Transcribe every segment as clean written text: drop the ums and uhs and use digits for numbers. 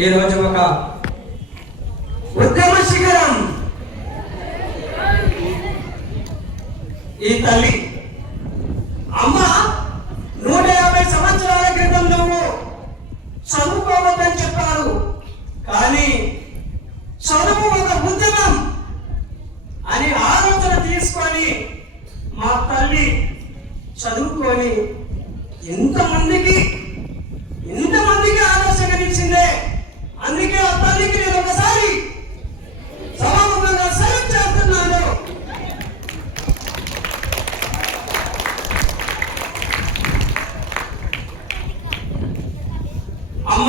ఈ రోజు ఒక ఉద్యమ శిఖరం. ఈ తల్లి అమ్మ 150 సంవత్సరాల క్రితం నువ్వు చదువుకోవద్దని చెప్పారు, కానీ చదువు ఒక ఉద్యమం అని ఆలోచన తీసుకొని మా తల్లి చదువుకొని ఇంతమందికి ఆలోచననిచ్చిందే. అందుకే ఆ తల్లికి నేను ఒకసారి సమానంగా సెలెక్ట్ చేస్తున్నాను. అమ్మ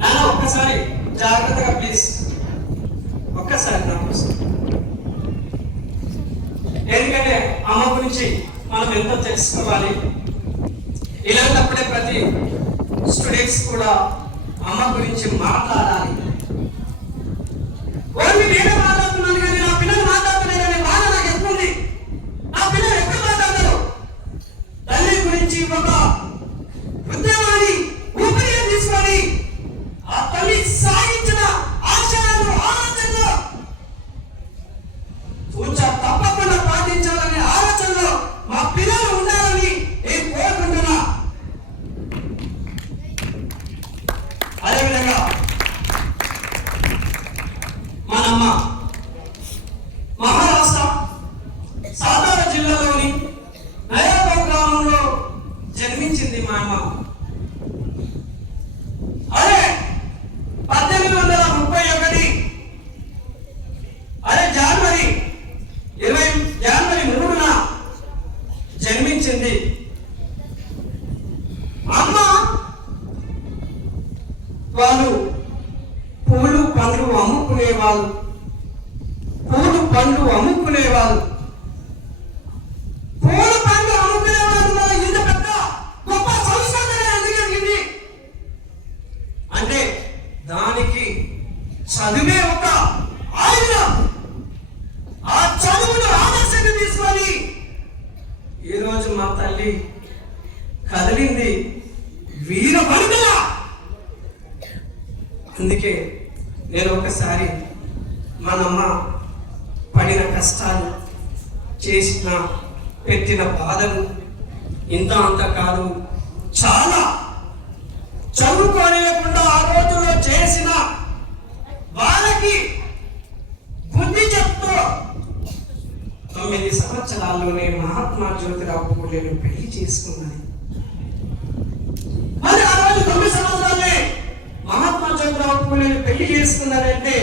నాన్న ఒక్కసారి జాగ్రత్తగా ప్లీజ్, ఒక్కసారి నా కోసం. ఎందుకంటే అమ్మ గురించి మనం ఎంతో తెలుసుకోవాలి. ఇలాంటప్పుడే ప్రతి స్టూడెంట్స్ కూడా అమ్మ గురించి మాట్లాడాలి. ఓన్లీ నేనే మాట్లాడుతున్నాను కానీ నా పిల్లలు మాట్లాడుతున్నాయి కానీ బాధ నాకు ఎక్కువ ఉంది. నా పిల్లలు ఎక్కడ మాట్లాడతారు? తల్లి గురించి ఒక ఉద్యమాన్ని ఊపిరిగా తీసుకొని ఆ తల్లి సాగించిన ఆశయాలు ఆలోచనలు తప్పకుండా పాటించాలనే ఆలోచనలో మా పిల్లలు ఉండాలని నేను కోరుకుంటున్నా. అదేవిధంగా మనమ్మ మహారాష్ట్ర సాతారా జిల్లాలోని నయాపూర్ గ్రామంలో జన్మించింది మా అమ్మ. అదే 1831 జనవరి 3న జన్మించింది. అమ్మ వాళ్ళు పూలు పండ్లు అమ్ముకునేవాళ్ళు. పూలు పండ్లు అమ్ముకునేవాళ్ళు వల్ల ఇంత పెద్ద గొప్ప సంస్కృతి అందుకనింది అంటే దానికి చదివే ఒక ఆయుధం. ఆ చదువును ఆదర్శంగా తీసుకొని ఈరోజు మా తల్లి కదిలింది వీర వనితల. అందుకే నేను ఒకసారి మనమ్మ పడిన కష్టాలు, చేసిన పెట్టిన బాధలు ఇంత అంత కాదు, చాలా చదువుకోలేకుండా ఆ రోజుల్లో చేసిన వాళ్ళకి బుద్ధి చెప్తూ 9 సంవత్సరాల్లోనే మహాత్మా జ్యోతిరావు పూలేని పెళ్లి చేసుకున్నది. మరి ఆ రోజు 9 సంవత్సరాలే మహాత్మా జ్యోతిరావు పూలేని పెళ్లి చేసుకున్నారంటే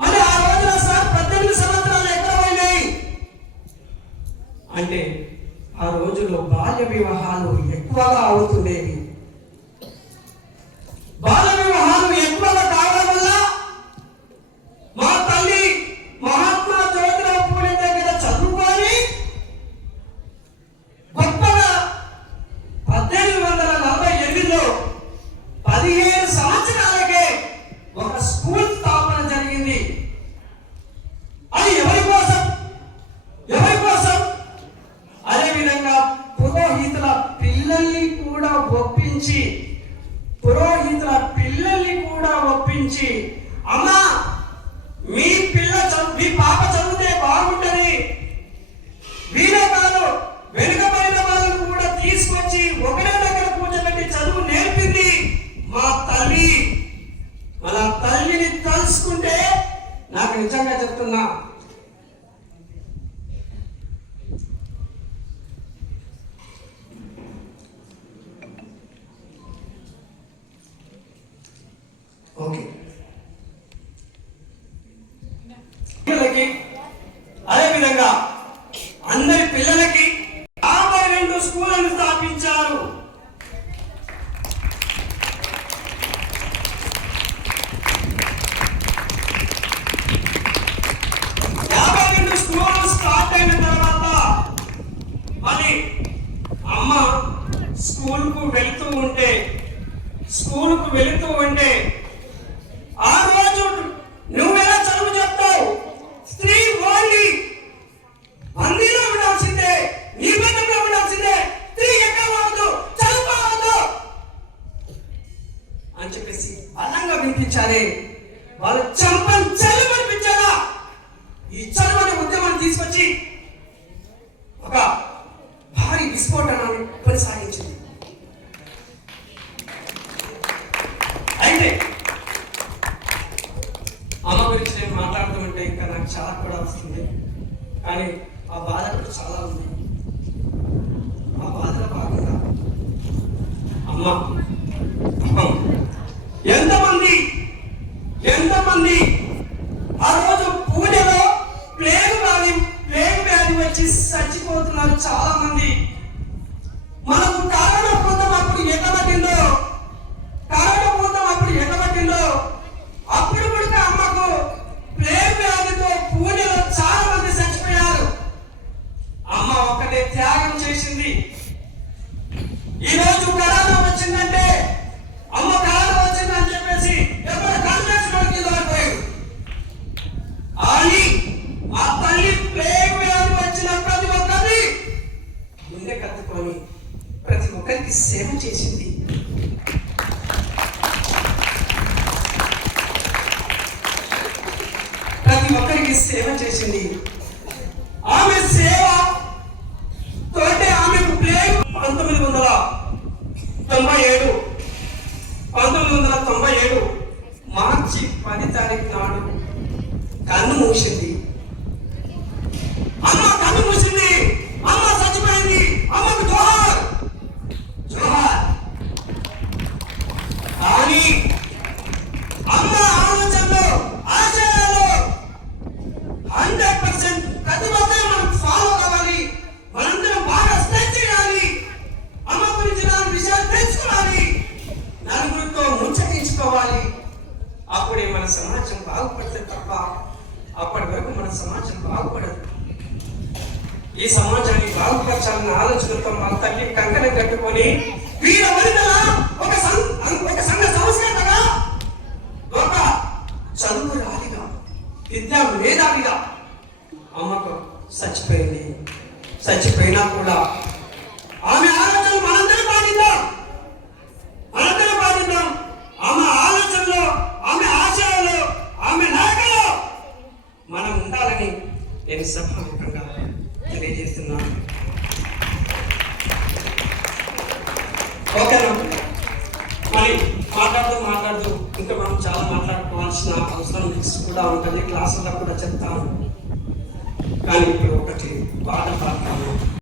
మరి ఆ రోజున సార్ 18 సంవత్సరాలు ఎక్కడ పోయినాయి అంటే ఆ రోజుల్లో బాల్య వివాహాలు ఎక్కువగా అవుతుండేవి. బాల్య వివాహాలు ఎక్కువగా కావడం వల్ల మా తల్లి మహాత్మా జ్యోతిరావు పూలే దగ్గర చదువుకొని గొప్పగా 1848లో 17 సంవత్సరాలకే ఒక స్కూల్ స్థాపన జరిగింది. అది ఎవరి కోసం? అదేవిధంగా పురోహితుల పిల్లల్ని కూడా ఒప్పించి అమ్మా మీ పాప చదివితే బాగుంటది, వీరే కాదు వెనుకబడిన వాళ్ళను కూడా తీసుకొచ్చి ఒకటే దగ్గర కూర్చోబెట్టి చదువు నేర్పింది మా తల్లి. మన తల్లిని తలుసుకుంటే నాకు నిజంగా చెప్తున్నా ఓకే. అదేవిధంగా అందరి పిల్లలకి 52 స్కూళ్ళను స్థాపించారు. స్కూల్ స్టార్ట్ అయిన తర్వాత మరి అమ్మ స్కూల్కు వెళుతూ ఉంటే ఆ రోజు నువ్వెలా చదువు చెప్తావు? స్త్రీ ఓన్లీ మందిలో ఉండాల్సిందే, నిబంధనలో ఉండాల్సిందే. స్త్రీ ఎక్కడ ఉండదు, చదువుకోవాలి. కనిపించారే, వాళ్ళ చంపని చల్లమనిపించారా? ఈ చల్లమని ఉద్యమాన్ని తీసుకొచ్చి ఒక భారీ విస్ఫోటనాన్ని కొనసాగించింది. అయితే అమ్మ గురించి నేను మాట్లాడుతుంటే ఇంకా నాకు చాలా కూడా వస్తుంది, కానీ ఆ బాధ కూడా చాలా ఉంది. ఆ బాధలో భాగంగా అమ్మ ఎంతమంది ఆ రోజు పూజలో ప్లేగు వ్యాధి వచ్చి చచ్చిపోతున్నారు చాలా మంది. మనకు కరోనా భూతం అప్పుడు ఎగబట్టిందో, అప్పుడు కూడా అమ్మకు ప్లేగు వ్యాధితో పూజలో చాలా మంది చచ్చిపోయారు. అమ్మ ఒక్కటే త్యాగం చేసింది. ఈ రోజు కరోనా వచ్చిందంటే అమ్మ కరోనా వచ్చిందని చెప్పేసి ఎవరు కనిపించడానికి దొరికిపోయారు. అని ఆ తల్లి ప్లేగు వ్యాధి వచ్చిన ప్రతి ఒక్కరిని గుండె కత్తుకొని ప్రతి ఒక్కరికి సేవ చేసింది. ఆమె సేవ తోటే ఆమెకు ప్లేగు 1997 మార్చి 10 తారీఖు నాడు కన్ను మూసింది. అమ్మ కన్ను మూసింది, అమ్మ చచ్చిపోయింది. అమ్మకు జోహార్ జోహార్. కానీ అమ్మ ఆలోచనలో ఆశయాలు 100% ప్రతి ఒక్కరు మనం ఫాలో కావాలి. మనందరం బాగా స్ట్రెచ్ చేయాలి. అమ్మ గురించి 4 విషయాలు తెలుసుకోవాలి, నలుగురితో ముచ్చటించుకోవాలి. అప్పుడే మన సమాజం బాగుపడుతుంది తప్ప అప్పటి వరకు మన సమాజం బాగుపడదు. ఈ సమాజాన్ని బాగుపరచాలన్న ఆలోచనతో మన తల్లి కంకణం కట్టుకొని వీర వనితల ఒక సంఘ సంస్కృతగా, ఒక చదువు రాలిగా, విద్యా మేధావిగా అమ్మకు చచ్చిపోయినా కూడా ఆమె ఆలోచనలు మనందరం పాటిద్దాం. ఆమె ఆలోచనలో, ఆమె ఆశయాలు, ఆమె నాయకులు మనం ఉండాలని నేను సభాముఖంగా తెలియజేస్తున్నాను. ఓకేనా? మరి మాట్లాడుతూ ఇంకా మనం చాలా మాట్లాడుకోవాల్సిన అవసరం కూడా ఉంటుంది, క్లాసుల్లో కూడా చెప్తాను. కానీ ఇప్పుడు ఒకటి పాట పాడతాను.